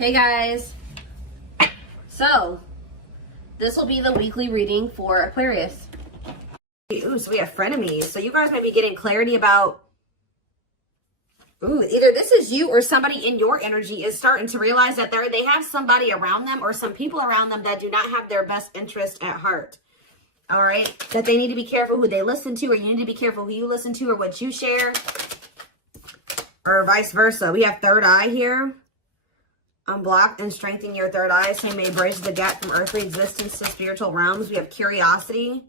Hey guys, so this will be the weekly reading for Aquarius. Ooh, so we have frenemies. So you guys might be getting clarity about, either this is you or somebody in your energy is starting to realize that they have somebody around them or some people around them that do not have their best interest at heart. All right, that they need to be careful who they listen to, or you need to be careful who you listen to or what you share, or vice versa. We have third eye here. Unblock and strengthen your third eye, so you may bridge the gap from earthly existence to spiritual realms. We have curiosity.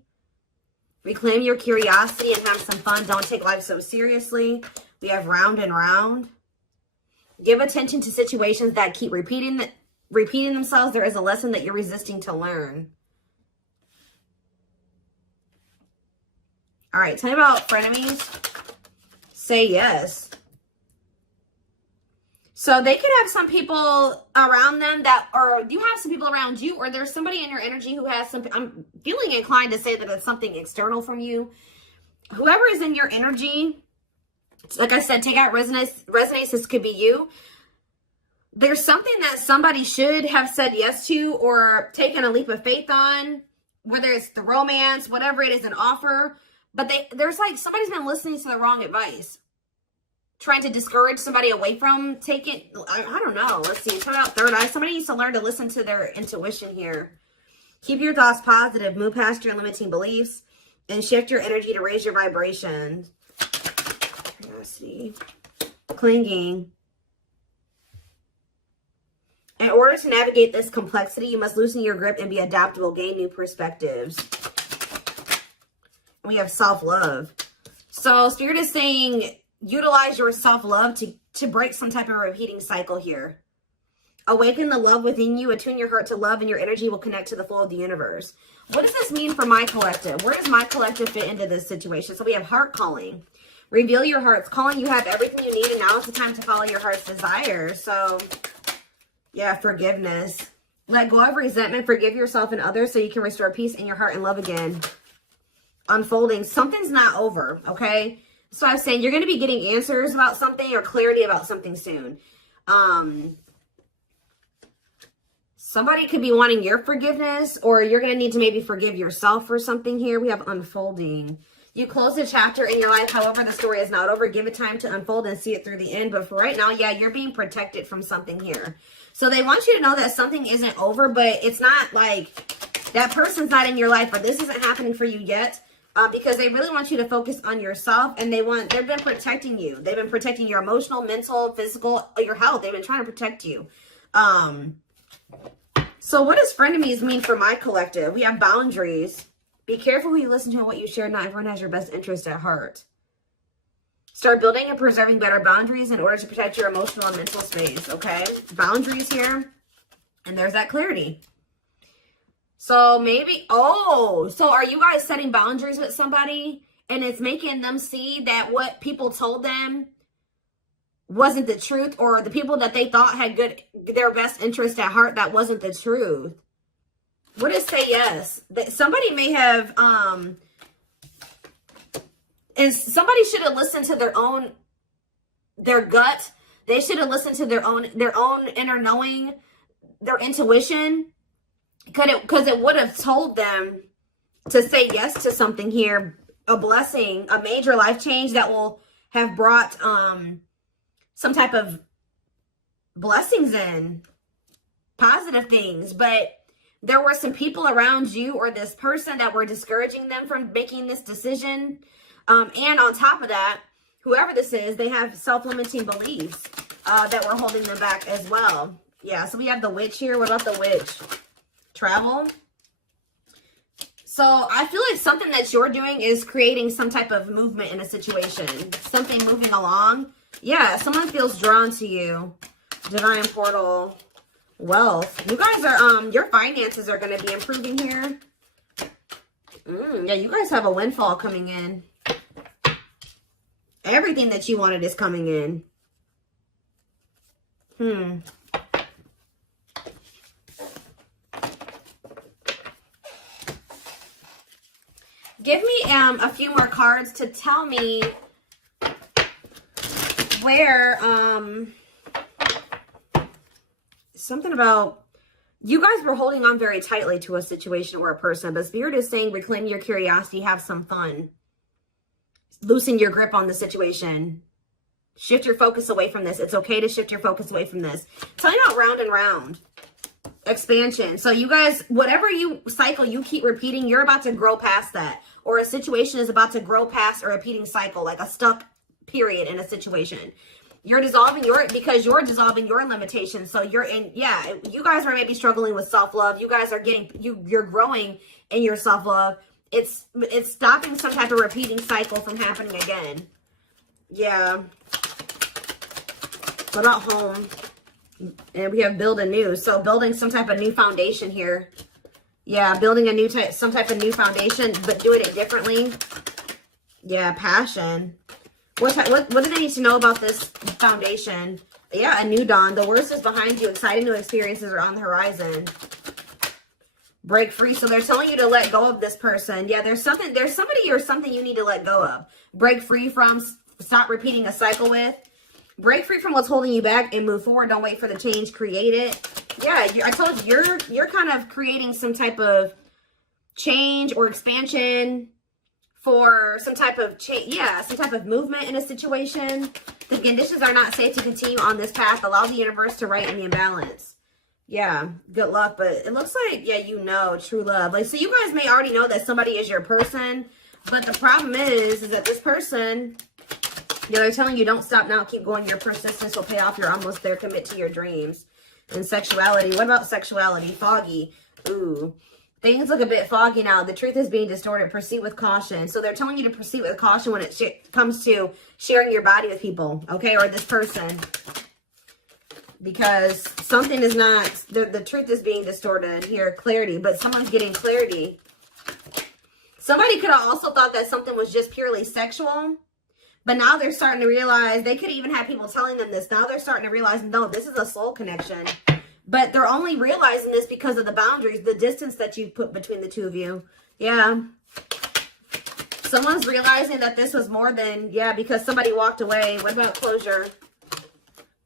Reclaim your curiosity and have some fun. Don't take life so seriously. We have round and round. Give attention to situations that keep repeating themselves. There is a lesson that you're resisting to learn. All right, tell me about frenemies. Say yes. So they could have some people around them or you have some people around you, or there's somebody in your energy who has some, I'm feeling inclined to say that it's something external from you. Whoever is in your energy, like I said, take out resonance. This could be you. There's something that somebody should have said yes to or taken a leap of faith on, whether it's the romance, whatever it is, an offer. But there's like somebody's been listening to the wrong advice. Trying to discourage somebody away from taking, I don't know. Let's see. Turn out third eye. Somebody needs to learn to listen to their intuition here. Keep your thoughts positive. Move past your limiting beliefs and shift your energy to raise your vibration. Curiosity. Clinging. In order to navigate this complexity, you must loosen your grip and be adaptable. Gain new perspectives. We have self-love. So Spirit is saying, utilize your self-love to break some type of repeating cycle here. Awaken the love within you. Attune your heart to love, and your energy will connect to the flow of the universe. What does this mean for my collective? Where does my collective fit into this situation? So we have heart calling. Reveal your heart's calling. You have everything you need, and now it's the time to follow your heart's desire. So, yeah, forgiveness. Let go of resentment. Forgive yourself and others so you can restore peace in your heart and love again. Unfolding. Something's not over, okay? So I was saying you're going to be getting answers about something or clarity about something soon. Somebody could be wanting your forgiveness, or you're going to need to maybe forgive yourself for something here. We have unfolding. You close a chapter in your life. However, the story is not over. Give it time to unfold and see it through the end. But for right now, yeah, you're being protected from something here. So they want you to know that something isn't over, but it's not like that person's not in your life, or this isn't happening for you yet. Because they really want you to focus on yourself, and they've been protecting you. They've been protecting your emotional, mental, physical, your health. They've been trying to protect you. So what does frenemies mean for my collective? We have boundaries. Be careful who you listen to and what you share. Not everyone has your best interest at heart. Start building and preserving better boundaries in order to protect your emotional and mental space, okay? Boundaries here. And there's that clarity. So maybe, so are you guys setting boundaries with somebody and it's making them see that what people told them wasn't the truth, or the people that they thought had their best interest at heart, that wasn't the truth? What is say yes? That somebody may have, and somebody should have listened to their gut. They should have listened to their own inner knowing, their intuition. Because it would have told them to say yes to something here, a blessing, a major life change that will have brought some type of blessings in, positive things. But there were some people around you or this person that were discouraging them from making this decision. And on top of that, whoever this is, they have self-limiting beliefs that were holding them back as well. Yeah, so we have the witch here. What about the witch? Travel. So I feel like something that you're doing is creating some type of movement in a situation. Something moving along. Yeah, someone feels drawn to you. Divine portal. Wealth. You guys are, your finances are going to be improving here. Yeah, you guys have a windfall coming in. Everything that you wanted is coming in. Give me a few more cards to tell me where something about you guys were holding on very tightly to a situation or a person, but Spirit is saying reclaim your curiosity, have some fun. Loosen your grip on the situation. Shift your focus away from this. It's okay to shift your focus away from this. Tell you about round and round. Expansion. So you guys, whatever cycle you keep repeating, you're about to grow past that. Or a situation is about to grow past a repeating cycle, like a stuck period in a situation. You're dissolving because you're dissolving your limitations. So you're in, yeah, you guys are maybe struggling with self-love. You guys are you're growing in your self-love. It's stopping some type of repeating cycle from happening again. Yeah. What about home? And we have build anew. So building some type of new foundation here. Yeah, building a some type of new foundation, but doing it differently. Yeah, passion. What do they need to know about this foundation? Yeah, a new dawn. The worst is behind you. Exciting new experiences are on the horizon. Break free. So they're telling you to let go of this person. Yeah, there's somebody or something you need to let go of. Break free from, stop repeating a cycle with. Break free from what's holding you back and move forward. Don't wait for the change. Create it. Yeah, I told you, you're kind of creating some type of change or expansion for some type of change. Yeah, some type of movement in a situation. The conditions are not safe to continue on this path. Allow the universe to right the imbalance. Yeah, good luck. But it looks like, yeah, you know, true love. Like, so you guys may already know that somebody is your person. But the problem is that this person, yeah, they're telling you don't stop now. Keep going. Your persistence will pay off. You're almost there. Commit to your dreams. And sexuality. What about sexuality? Foggy. Ooh. Things look a bit foggy now. The truth is being distorted. Proceed with caution. So they're telling you to proceed with caution when it comes to sharing your body with people. Okay? Or this person. Because something is not... The truth is being distorted here. Clarity. But someone's getting clarity. Somebody could have also thought that something was just purely sexual. But now they're starting to realize, they could even have people telling them this. Now they're starting to realize, no, this is a soul connection. But they're only realizing this because of the boundaries, the distance that you put between the two of you. Yeah. Someone's realizing that this was more than, yeah, because somebody walked away. What about closure?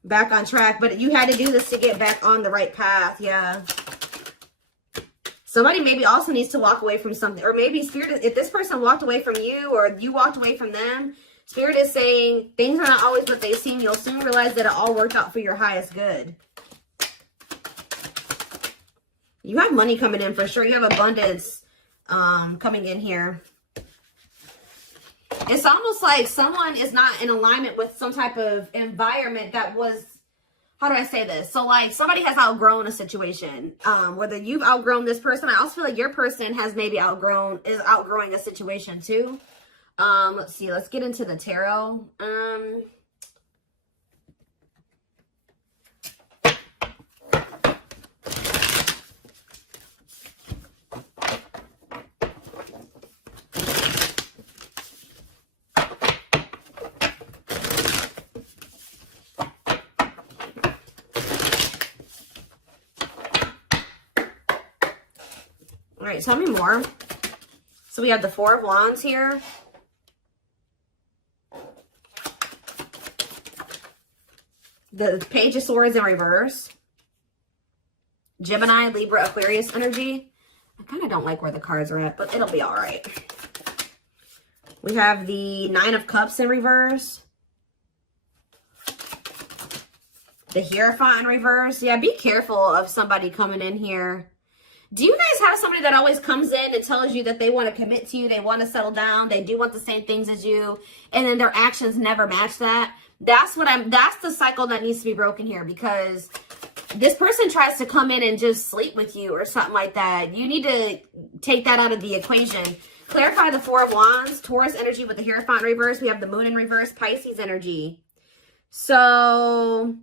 Back on track. But you had to do this to get back on the right path. Yeah. Somebody maybe also needs to walk away from something. Or maybe Spirit, if this person walked away from you or you walked away from them, Spirit is saying things are not always what they seem. You'll soon realize that it all worked out for your highest good. You have money coming in for sure. You have abundance coming in here. It's almost like someone is not in alignment with some type of environment that was, how do I say this? So like somebody has outgrown a situation. Whether you've outgrown this person, I also feel like your person has maybe outgrowing a situation too. Let's see. Let's get into the tarot. All right, tell me more. So we have the Four of Wands here. The Page of Swords in reverse. Gemini, Libra, Aquarius energy. I kind of don't like where the cards are at, but it'll be all right. We have the Nine of Cups in reverse. The Hierophant in reverse. Yeah, be careful of somebody coming in here. Do you guys have somebody that always comes in and tells you that they want to commit to you, they want to settle down, they do want the same things as you, and then their actions never match that? That's the cycle that needs to be broken here, because this person tries to come in and just sleep with you or something like that. You need to take that out of the equation. Clarify the Four of Wands, Taurus energy with the Hierophant reverse. We have the Moon in reverse, Pisces energy. So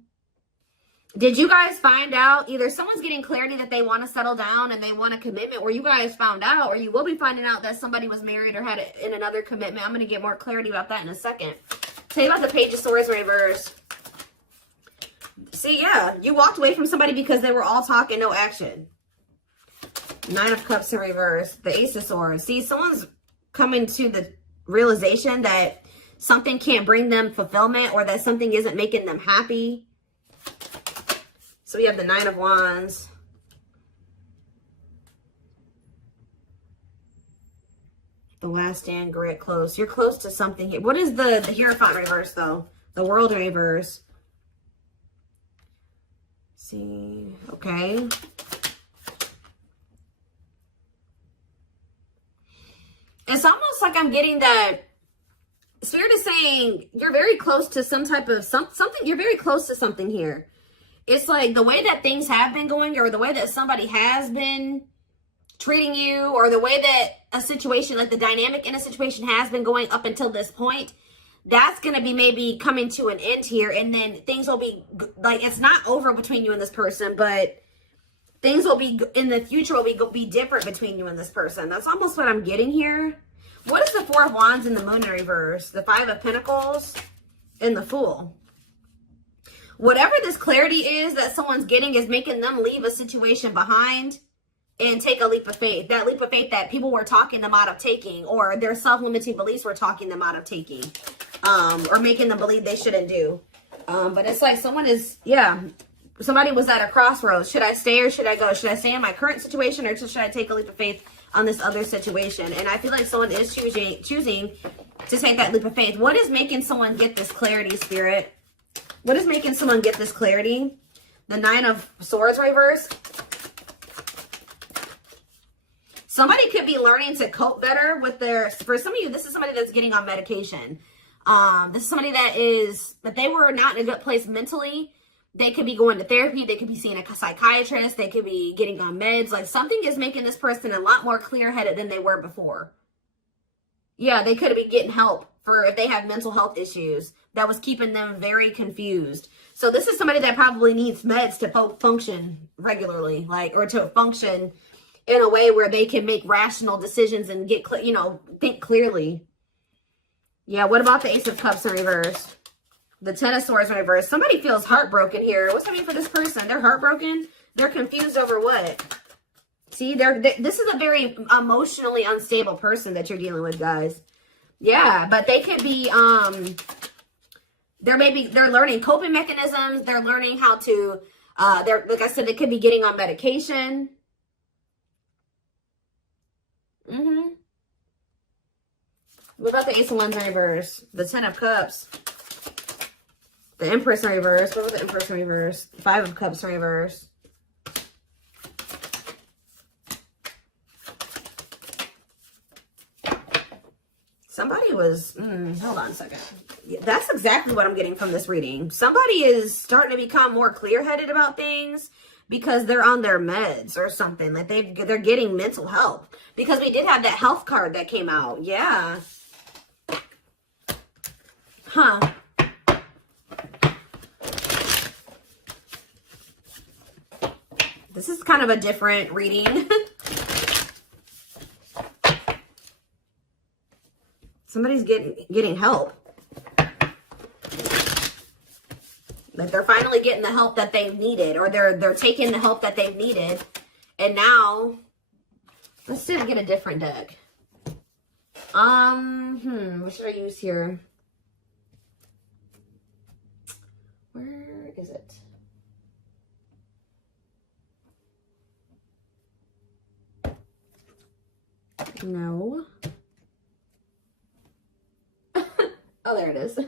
did you guys find out either someone's getting clarity that they want to settle down and they want a commitment, or you guys found out, or you will be finding out that somebody was married or had in another commitment? I'm going to get more clarity about that in a second. Tell you about the Page of Swords reverse. See, yeah, you walked away from somebody because they were all talk and no action. Nine of Cups in reverse. The Ace of Swords. See, someone's coming to the realization that something can't bring them fulfillment, or that something isn't making them happy. So we have the 9 of Wands. The Last Stand, grit, close. You're close to something here. What is the Hierophant reverse, though? The World reverse. Let's see. Okay. It's almost like I'm getting that Spirit is saying you're very close to some type of something. You're very close to something here. It's like the way that things have been going, or the way that somebody has been treating you, or the way that a situation, like the dynamic in a situation has been going up until this point, that's going to be maybe coming to an end here. And then things will be like, it's not over between you and this person, but things will be in the future will be different between you and this person. That's almost what I'm getting here. What is the 4 of Wands in the Moon in reverse? The 5 of Pentacles and the Fool. Whatever this clarity is that someone's getting is making them leave a situation behind and take a leap of faith. That leap of faith that people were talking them out of taking, or their self-limiting beliefs were talking them out of taking, or making them believe they shouldn't do. But it's like someone is, yeah, somebody was at a crossroads. Should I stay or should I go? Should I stay in my current situation, or should I take a leap of faith on this other situation? And I feel like someone is choosing to take that leap of faith. What is making someone get this clarity, Spirit? What is making someone get this clarity? The 9 of Swords reverse. Somebody could be learning to cope better with their, for some of you, this is somebody that's getting on medication. This is somebody that they were not in a good place mentally. They could be going to therapy. They could be seeing a psychiatrist. They could be getting on meds. Like something is making this person a lot more clear-headed than they were before. Yeah, they could be getting help for if they have mental health issues that was keeping them very confused. So this is somebody that probably needs meds to function regularly, like, or to function in a way where they can make rational decisions and get, think clearly. Yeah, what about the Ace of Cups in reverse? The 10 of Swords in reverse. Somebody feels heartbroken here. What's happening for this person? They're heartbroken. They're confused over what? See, this is a very emotionally unstable person that you're dealing with, guys. Yeah, but they could be, they're learning coping mechanisms. They're learning how to, like I said, they could be getting on medication. What about the Ace of Wands in reverse? The 10 of Cups. The Empress in reverse. What was the Empress in reverse? 5 of Cups in reverse. Somebody was, hold on a second. That's exactly what I'm getting from this reading. Somebody is starting to become more clear-headed about things because they're on their meds or something. Like they're getting mental help. Because we did have that health card that came out. Yeah. Huh. This is kind of a different reading. Somebody's getting help. Like they're finally getting the help that they've needed, or they're taking the help that they've needed. And now, let's see if we get a different deck. What should I use here? Where is it? No. Oh, there it is.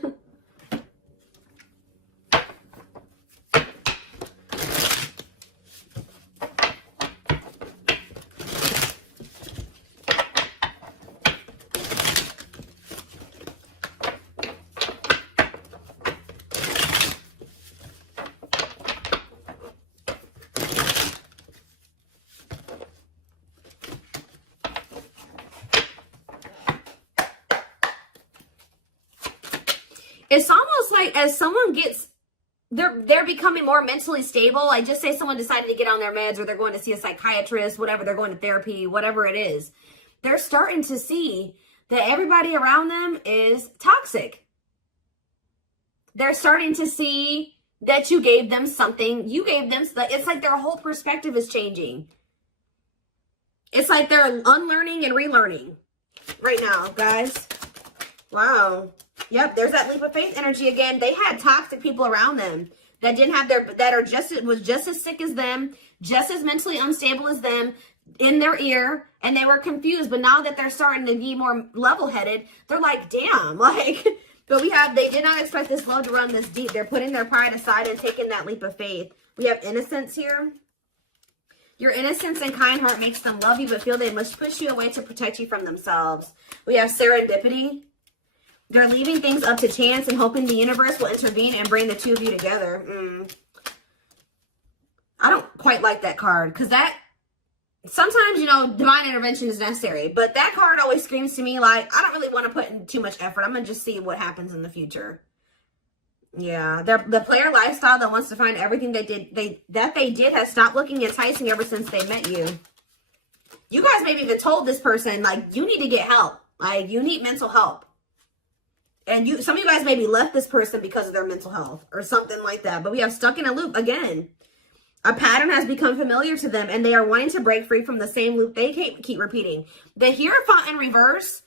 It's almost like as someone gets, they're becoming more mentally stable. Like just say someone decided to get on their meds, or they're going to see a psychiatrist, whatever, they're going to therapy, whatever it is. They're starting to see that everybody around them is toxic. They're starting to see that you gave them something. It's like their whole perspective is changing. It's like they're unlearning and relearning right now, guys. Wow. Yep, there's that leap of faith energy again. They had toxic people around them. that didn't have that are was just as sick as them, just as mentally unstable as them, in their ear, and they were confused. But now that they're starting to be more level-headed, they're like, damn, like, but they did not expect this love to run this deep. They're putting their pride aside and taking that leap of faith. We have innocence here. Your innocence and kind heart makes them love you, but feel they must push you away to protect you from themselves. We have serendipity. They're leaving things up to chance and hoping the universe will intervene and bring the two of you together. I don't quite like that card, because that, sometimes, you know, divine intervention is necessary. But that card always screams to me like, I don't really want to put in too much effort. I'm going to just see what happens in the future. Yeah, the player lifestyle that wants to find everything they did has stopped looking enticing ever since they met you. You guys maybe even told this person, like, you need to get help. Like, you need mental help. And some of you guys maybe left this person because of their mental health or something like that. But we have stuck in a loop again. A pattern has become familiar to them, and they are wanting to break free from the same loop they keep repeating. The Hierophant in reverse,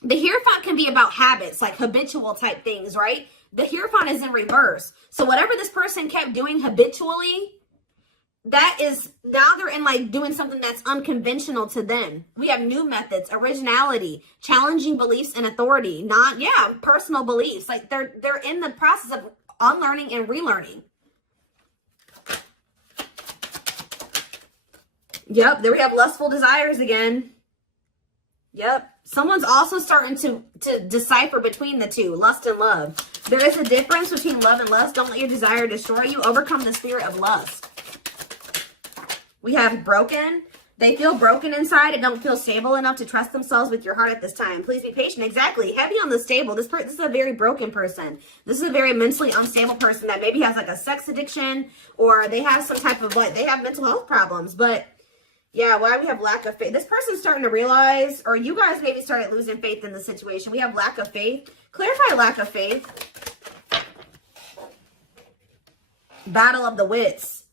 the Hierophant can be about habits, like habitual type things, right? The Hierophant is in reverse. So whatever this person kept doing habitually, that is, now they're in like doing something that's unconventional to them. We have new methods, originality, challenging beliefs and authority, personal beliefs. Like they're in the process of unlearning and relearning. Yep, there we have lustful desires again. Yep. Someone's also starting to decipher between the two, lust and love. There is a difference between love and lust. Don't let your desire destroy you. Overcome the spirit of lust. We have broken. They feel broken inside and don't feel stable enough to trust themselves with your heart at this time. Please be patient. Exactly. Heavy on the stable. This is a very broken person. This is a very mentally unstable person that maybe has like a sex addiction, or they have some type of, they have mental health problems. But yeah, why we have lack of faith. This person's starting to realize, or you guys maybe started losing faith in the situation. We have lack of faith. Clarify lack of faith. Battle of the wits.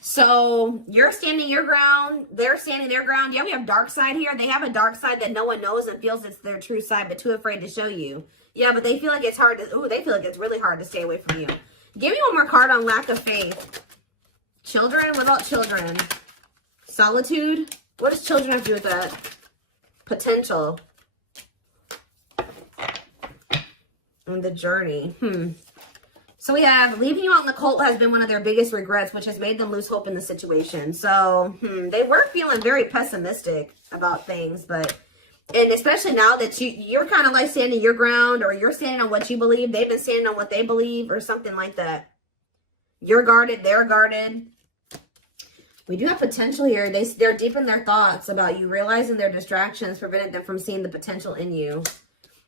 So you're standing your ground. They're standing their ground. Yeah, we have dark side here. They have a dark side that no one knows and feels it's their true side, but too afraid to show you. Yeah, but they feel like it's hard to, they feel like it's really hard to stay away from you. Give me one more card on lack of faith. Children. What about children? Solitude. What does children have to do with that? Potential. And the journey. So we have leaving you out in the cold has been one of their biggest regrets, which has made them lose hope in the situation. So they were feeling very pessimistic about things, and especially now that you're kind of like standing your ground, or you're standing on what you believe. They've been standing on what they believe, or something like that. You're guarded. They're guarded. We do have potential here. They're deep in their thoughts about you, realizing their distractions prevented them from seeing the potential in you.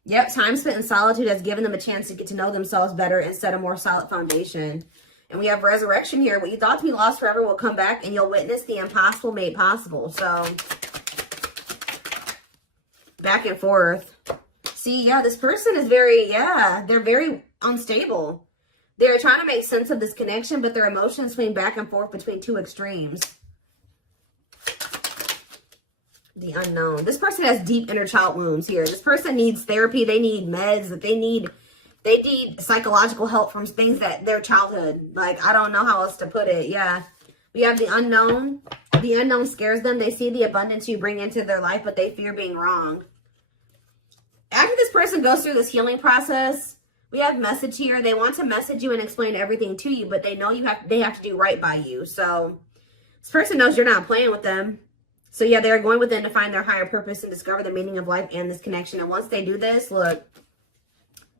Yep, time spent in solitude has given them a chance to get to know themselves better and set a more solid foundation. And we have resurrection here. What you thought to be lost forever will come back, and you'll witness the impossible made possible. So, back and forth. See, yeah, this person is they're very unstable. They're trying to make sense of this connection, but their emotions swing back and forth between two extremes. The unknown. This person has deep inner child wounds here. This person needs therapy. They need meds. They need psychological help from things that their childhood. Like, I don't know how else to put it. Yeah. We have the unknown. The unknown scares them. They see the abundance you bring into their life, but they fear being wrong. After this person goes through this healing process, we have message here. They want to message you and explain everything to you, but they know they have to do right by you. So this person knows you're not playing with them. So yeah, they're going within to find their higher purpose and discover the meaning of life and this connection. And once they do this, look,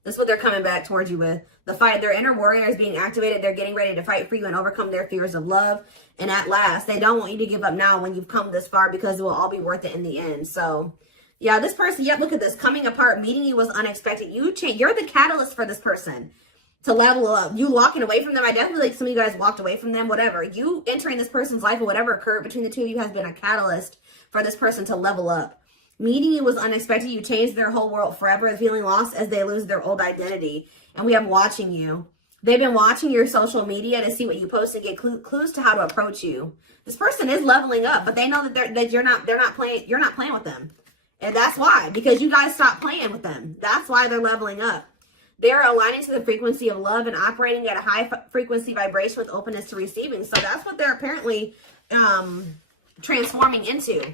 this is what they're coming back towards you with. The fight. Their inner warrior is being activated. They're getting ready to fight for you and overcome their fears of love. And at last, they don't want you to give up now when you've come this far, because it will all be worth it in the end. So yeah, this person, look at this. Coming apart, meeting you was unexpected. You're the catalyst for this person to level up. You walking away from them. I definitely like some of you guys walked away from them, whatever. You entering this person's life or whatever occurred between the two of you has been a catalyst for this person to level up. Meeting you was unexpected. You changed their whole world forever, feeling lost as they lose their old identity. And we have watching you. They've been watching your social media to see what you post and get clues to how to approach you. This person is leveling up, but they know that you're not playing with them. And that's why, because you guys stopped playing with them. That's why they're leveling up. They're aligning to the frequency of love and operating at a high frequency vibration with openness to receiving. So that's what they're apparently transforming into.